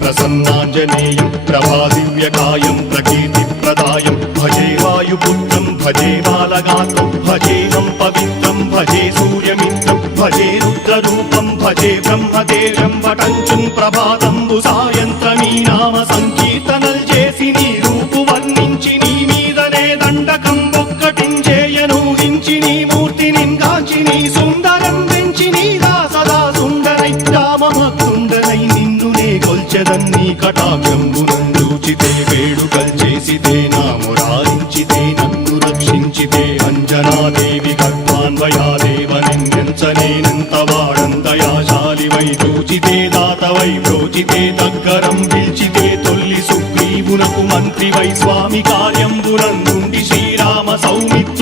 ప్రసన్నాంజనేయం ప్రభాదివ్యకాయం ప్రకీర్తిప్రదాయం భజే వాయుపుత్రం భజే బాలగాత్రం భజేహం పవిత్రం భజే సూర్యమిత్రం భజే రుద్రరూపం భజే బ్రహ్మదేవం వటంచుం ప్రభాతంబు సాయంత్రమీ నామ సంకీర్తనల్ చేసి నీ రూపు వర్ణించి నీ మీదనే దండకం ఒక్కటించేయనూహించి నీ మూర్తి నింగాచి నీ సుందరం వెంచి నీ దాసదా సుందరై రామభక్తుండనై నిన్నునే గొల్చెదన్నీ కటాక్షంబునందూచితే వేడుకల్ చేసితే నా మురారించితే నన్ను రక్షించితే అంజనాదేవి గర్భాన్వయాదేవ నిన్నెంచనేనంత వాడంతయాశాలివై చూచితే దాతవై ప్రోచితే దగ్గరం పిల్చితే తొల్లి సుగ్రీవునకు మంత్రివై స్వామి కార్యంబునందుండి శ్రీరామ సౌమిత్ర